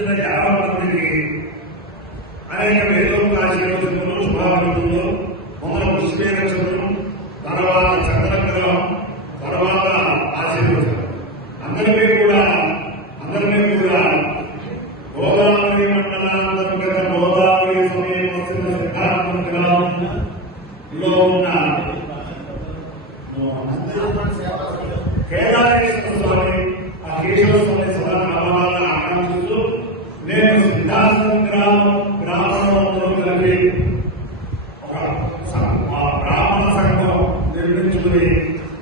జన్మించిన 50 మందికి అనేక వేదోపకాశీలు శుభాభివృద్ధులు మొదల పుష్పే నక్షత్రం, తర్వాత చంద్రగ్రహం, తర్వాత ఆశీర్వచనం అందరికీ కూడా గోదావరి మండలాంతర్గత గోదావరి సమీపస్థిత సిద్ధార్థం గ్రామంలో ఉన్న కేదారేశ్వర స్వామి ఆ కేశవ స్వామి సదా కావాలని ఆకాంక్షిస్తూ నేను సిద్ధార్థం గ్రామంలో కలిపి ఒక బ్రాహ్మణ సంఘం నిర్మించుకుని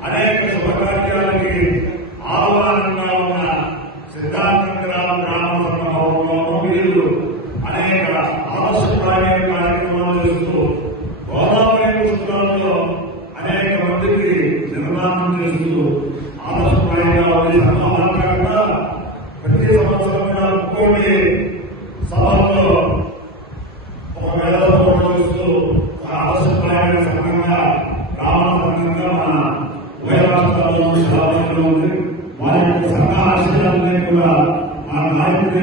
అనేక శుభకార్యాలకి ఆహ్వానంగా ఉన్న సిద్ధార్థం బ్రాహ్మణ సంఘంలో వీళ్ళు అనేక ఆదర్శప్రాయ కార్యక్రమాలు చేస్తూ గోదావరి పుష్కరంలో అనేక మందికి నిర్మాణం చేస్తూ ఆదర్శప్రాయంగా కాకుండా ప్రతి సంవత్సరం కూడా ఒక్కోటి సభల్లో ఒక వేదం చేస్తూ ఆదర్శప్రాయ సంఘంగా బ్రాహ్మణ సంఘంగా మన ఉభయ రాష్ట్రాల్లో సభలో ఉంది. వారి యొక్క సంఘ ఆశయాలన్నీ కూడా మన నాయకుడి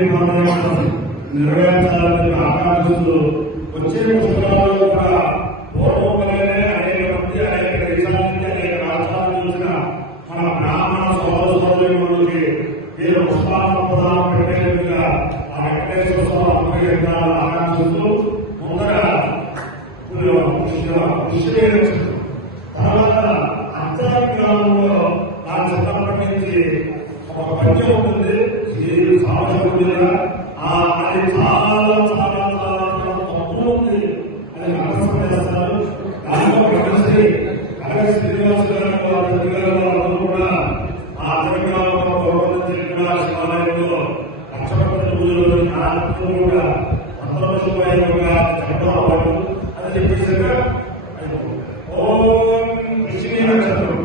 నెరవేర్చాలని ఆకాంక్షిస్తూ వచ్చే పుస్తకాలలో కూడా పూర్వములనే అనేక మంది అనేక దేశాల నుంచి అనేక రాష్ట్రాల చూసిన మన బ్రాహ్మణ సోదరులకి మీరు పుష్పాలను ప్రదానం పెట్టేందుగా ఆ వెంకటేశ్వర స్వామి ఆకాంక్షిస్తూ ముందర పుష్పే తర్వాత అంతరి గ్రామంలో నా చిన్నప్పటి నుంచి ఒక పద్యం ఉంటుంది. ఈ సామర్థ్యంగా అది చాలా చాలా చాలా తక్కువ ఉంది. అది నమస్కారం చేస్తారు. దాంట్లో కలగ శ్రీనివాస గారు కూడా ఆ తెలంగాణలో శివాలయంలో లక్షపతి పూజలు కూడా అంతర్శుభంగా చెప్పడం అవ్వదు. అది చెప్పేసాక ఓం విష్ణు నక్షత్రం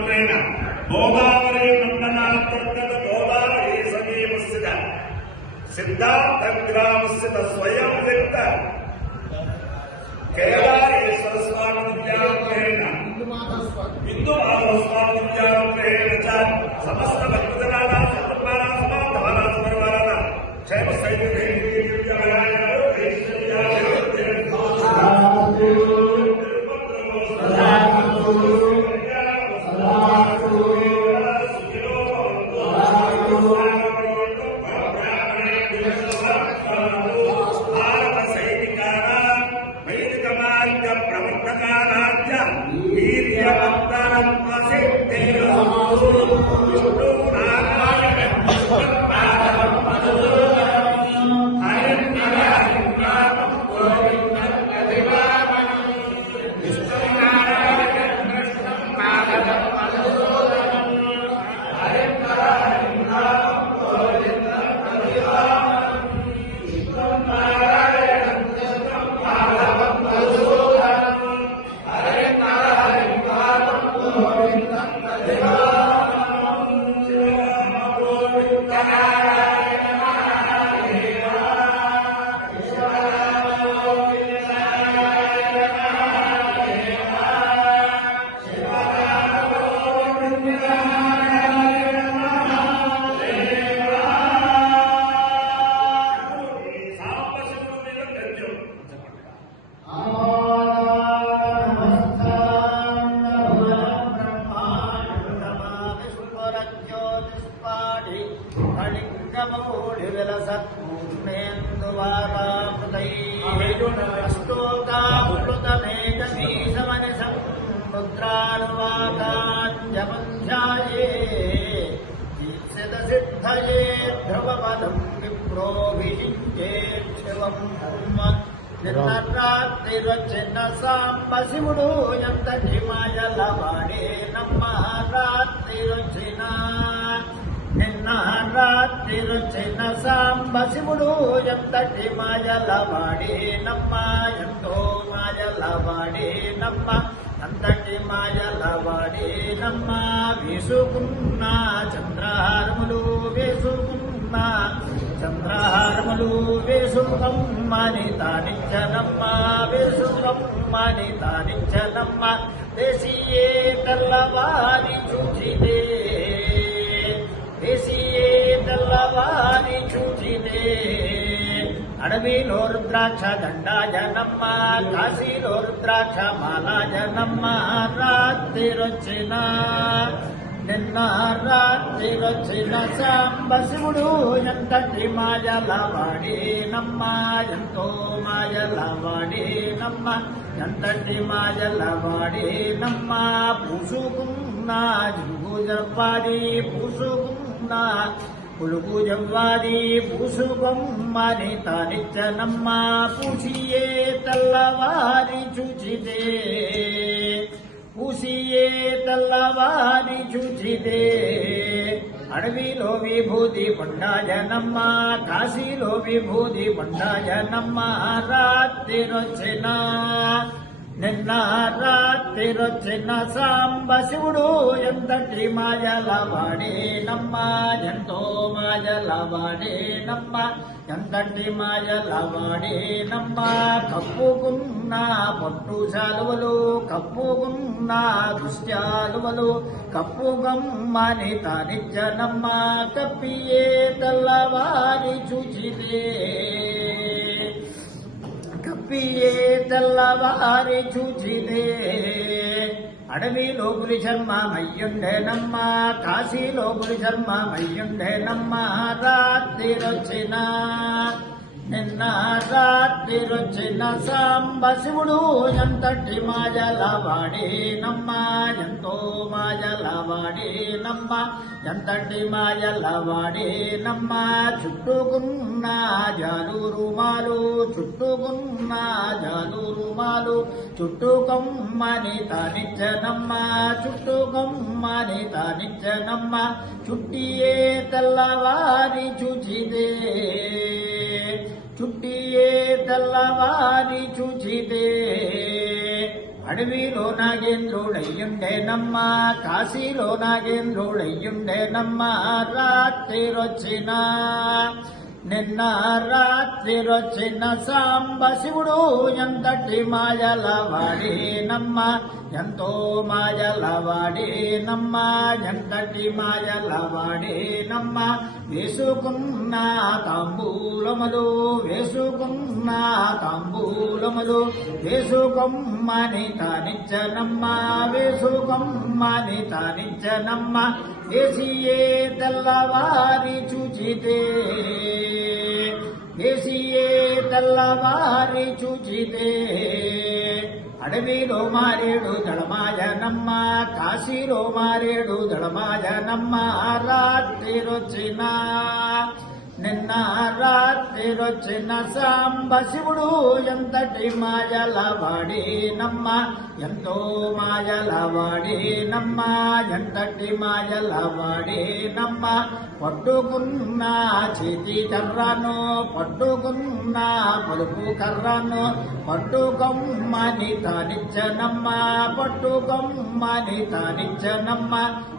శ్రీరామచంద్రేణ గోదావరి మండలాంతర్గత గోదావరి సమీపస్థిత సిద్ధార్థ గ్రామస్థిత స్వయం వ్యక్త కేదారేశ్వర స్వామి విద్యాలయేన హిందూ మాధవ స్వామి విద్యాలయేన చ సమస్త భక్తజనానాం సంతర్పణానాం సమాధానానాం సమర్పణానాం క్షేమ స్థైర్య సిద్ధయే ధ్రువపదం విప్రోభిషించే శివం నిన్నరాత్రిరొచ్చిన సాంబ శివుడు ఎంతటి మాయలవాడే నమ్మ రాత్రిరొచ్చిన నిన్న రాత్రిరొచ్చిన సాంబ శివుడు ఎంతటి మాయలవాడే నమ్మ ఎంతో మాయలవాడే నమ్మ అంతటి మాయలవాడే నమ్మ వేసుకున్న చంద్రహారములు వేసుకున్న చంద్రహారములు వేసుకమ్మని తానిచ్చనమ్మ వేసుకమ్మని తానిచ్చనమ్మ దేశీయే తెల్లవారి చూచిదే దేశీయే తెల్లవారి చూచిదే అడవిలో రుద్రాక్ష దండాజనమ్మ కాశీలో రుద్రాక్ష మాలాజనమ్మ రాత్రిరొచ్చిన నిన్న రాత్రిరొచ్చిన సాంబ శివుడు ఎంతటి మాయలవాడే నమ్మ ఎంతో మాయలవాడే నమ్మ ఎంతటి మాయలవాడే నమ్మ పూసుకున్న జింగు జవ్వాది పూసుకున్న పులుగు జవ్వాది పూసుకొమ్మని తానిచ్చనమ్మ పూసియే తెల్లవారి చూచిదే పూసియే తెల్లవారి చూచిదే అడవిలో విభూతి పండాజనమ్మ కాశీలో విభూతి పండాజనమ్మ రాత్రిరొచ్చిన నిన్న రాత్రిరొచ్చిన సాంబ శివుడు ఎంతటి మాయలవాడే నమ్మ ఎంతో మాయలవాడే నమ్మ ఎంతటి మాయలవాడే నమ్మ కప్పుకున్న పట్టు శాలువలు కప్పుకున్న దుశ్శాలువలు కప్పుగమ్మని తానిచ్చనమ్మ కప్పియే తెల్లవారి చూచిదే కప్పియే తెల్లవారి చూచిదే అడవిలో పులి చర్మమయ్యుండేనమ్మ కాశీలో పులి చర్మమయ్యుండేనమ్మ రాత్రిరొచ్చిన నిన్న రాత్రిరొచ్చిన సాంబ శివుడు ఎంతటి మాయలవాడే నమ్మ ఎంతో మాయలవాడే నమ్మ ఎంతటి మాయలవాడే నమ్మ చుట్టుకున్న జాలు రుమాలు చుట్టుకున్న జాలు రుమాలు చుట్టుకొమ్మని తానిచ్చనమ్మ చుట్టుకొమ్మని తానిచ్చనమ్మ చుట్టియే తెల్లవారి చూచిదే చుట్టియే తెల్లవారి చూచిదే అడవిలో నాగేంద్రుడయ్యుండేనమ్మ కాశీలో నాగేంద్రుడయ్యుండేనమ్మ రాత్రిరొచ్చిన నిన్న రాత్రిరొచ్చిన సాంబ శివుడు ఎంతటి మాయలవాడేనమ్మ ఎంతో మాయలవాడేనమ్మ ఎంతటి మాయలవాడేనమ్మ వేసుకున్న తాంబూలములు వేసుకున్న తాంబూలములు వేసుకొమ్మని తానిచ్చనమ్మ వేసుకొమ్మని తానిచ్చనమ్మ వేసియే తెల్లవారి చూచితే వేసియే తెల్లవారి చూచితే అడవిలో మారేడు దళమాజనమ్మ కాశీలో మారేడు దళమాజనమ్మ రాత్రిరొచ్చిన నిన్న రాత్రిరొచ్చిన సాంబ శివుడు ఎంతటి మాయలవాడేనమ్మ ఎంతో మాయలవాడేనమ్మ ఎంతటి మాయలవాడేనమ్మ పట్టుకున్న చేతి కర్రను పట్టుకున్న పలుపు కర్రను పట్టుకొమ్మని తానిచ్చనమ్మ పట్టుకొమ్మని తానిచ్చనమ్మ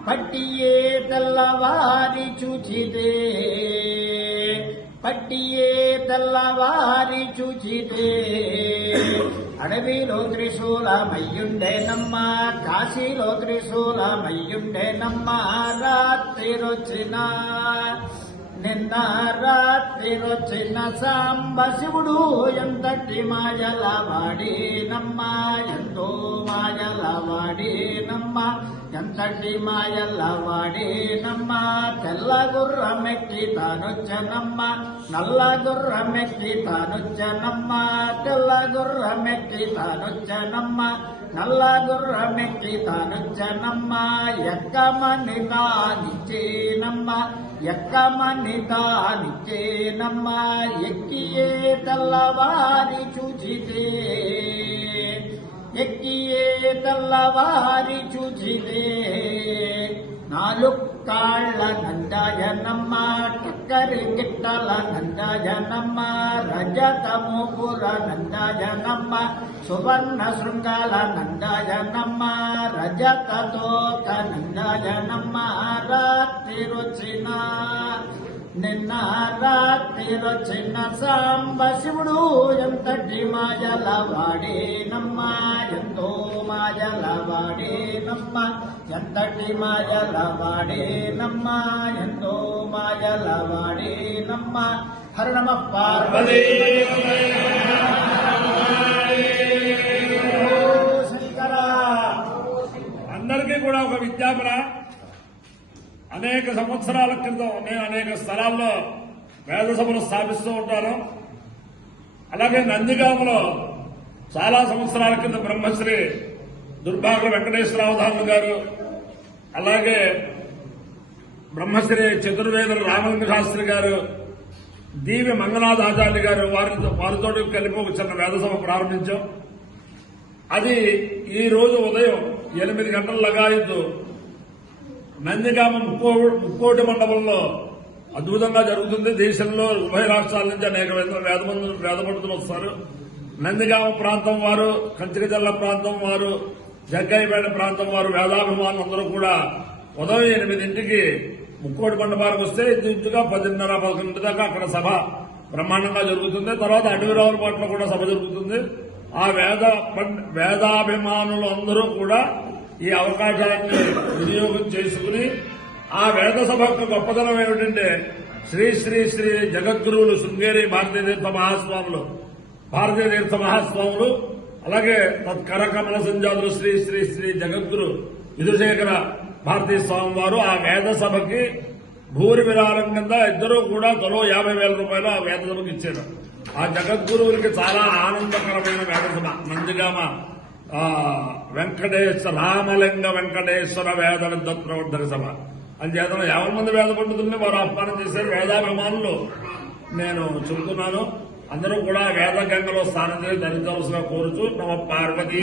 పట్టియే తెల్లవారి చూచితే పట్టియే తెల్లవారి చూచితే అడవిలో త్రిశూలమయ్యుండేనమ్మ కాశీలో త్రిశూలమయ్యుండేనమ్మ రాత్రిరొచ్చిన నిన్న రాత్రిరొచ్చిన సాంబ శివుడు ఎంతటి మాయలవాడేనమ్మ ఎంతో మాయలవాడేనమ్మ ఎంతటి మాయలవాడేనమ్మ తెల్ల గుర్రమెక్కి తానొచ్చనమ్మ నల్ల గుర్రమెక్కి తానొచ్చనమ్మ తెల్ల గుర్రమెక్కి తానొచ్చనమ్మ నల్ల గుర్రమెక్కి తానొచ్చనమ్మ ఎక్కమని తానిచ్చేనమ్మ ఎక్కమని తానిచ్చేనమ్మ ఎక్కియే తెల్లవారి చూచితే ఎక్కియే తెల్లవారి చూచితే నాలుగు కాళ్ళ నందాజనమ్మ టక్కరి గిట్టల నందాజనమ్మ రజత ముపుర నందాజనమ్మ సువర్ణ శృంగాల నందాజనమ్మ రజత తోక నందాజనమ్మ రాత్రిరొచ్చిన నిన్న రాత్రిరొచ్చిన సాంబ శివుడు ఎంతటి మాయలవాడేనమ్మ ఎంతో మాయలవాడేనమ్మ ఎంతటి మాయలవాడేనమ్మ ఎంతో మాయలవాడేనమ్మ హర నమః పార్వతీ శంకర. అందరికీ కూడా ఒక విజ్ఞాపన. అనేక సంవత్సరాల క్రితం నేను అనేక స్థలాల్లో వేద సభలు స్థాపిస్తూ ఉంటాను. అలాగే నందిగామలో చాలా సంవత్సరాల కింద బ్రహ్మశ్రీ దుర్భాగ్య వెంకటేశ్వరావధానులు గారు, అలాగే బ్రహ్మశ్రీ చతుర్వేదుల రామలింగ శాస్త్రి గారు, దీవి మంగనాథ ఆచార్య గారు వారితో కలిపి ఒక చిన్న వేద సభ ప్రారంభించాం. అది ఈ రోజు ఉదయం 8 గంటల లగాయత్తు నందిగామ ముక్కోటి మండపంలో అద్భుతంగా జరుగుతుంది. దేశంలో ఉభయ రాష్ట్రాల నుంచి అనేక వేద పండితులు వస్తారు. నందిగామ ప్రాంతం వారు, కంచికజల్ల ప్రాంతం వారు, జగ్గయ్యపేట ప్రాంతం వారు, వేదాభిమానులు అందరూ కూడా ఉదయం 8ంటికి ముక్కోటి మండపానికి వస్తే ఇంచుగా 10:30-11 దాకా అక్కడ సభ బ్రహ్మాండంగా జరుగుతుంది. తర్వాత అడవిరావులపాట్లో కూడా సభ జరుగుతుంది. ఆ వేదాభిమానులు అందరూ కూడా ఈ అవకాశాన్ని వినియోగం చేసుకుని ఆ వేద సభ యొక్క గొప్పతనం ఏమిటంటే శ్రీ శ్రీ శ్రీ జగద్గురువులు శృంగేరి భారతీతీర్థ మహాస్వాములు అలాగే తత్కరకమల సంజాతులు శ్రీ శ్రీ శ్రీ జగద్గురు విధుశేఖర భారతీయ స్వామి వారు ఆ వేద సభకి భూరి విరాళం కింద ఇద్దరూ కూడా తలో 50,000 రూపాయలు ఆ వేద సభకి ఇచ్చారు. ఆ జగద్గురువులకి చాలా ఆనందకరమైన వేద సభ నందిగామ రామలింగ వెంకటేశ్వర వేద విద్వత్ ప్రవర్ధక సభ అని చేతను 50 మంది వేద పండితుల్ని వారు ఆహ్వానం చేశారు. వేదాభిమానులు నేను చెబుతున్నాను, అందరూ కూడా వేద గంగలో స్నానం చేసి ధరించవలసిన కోరుచు నమ పార్వతీ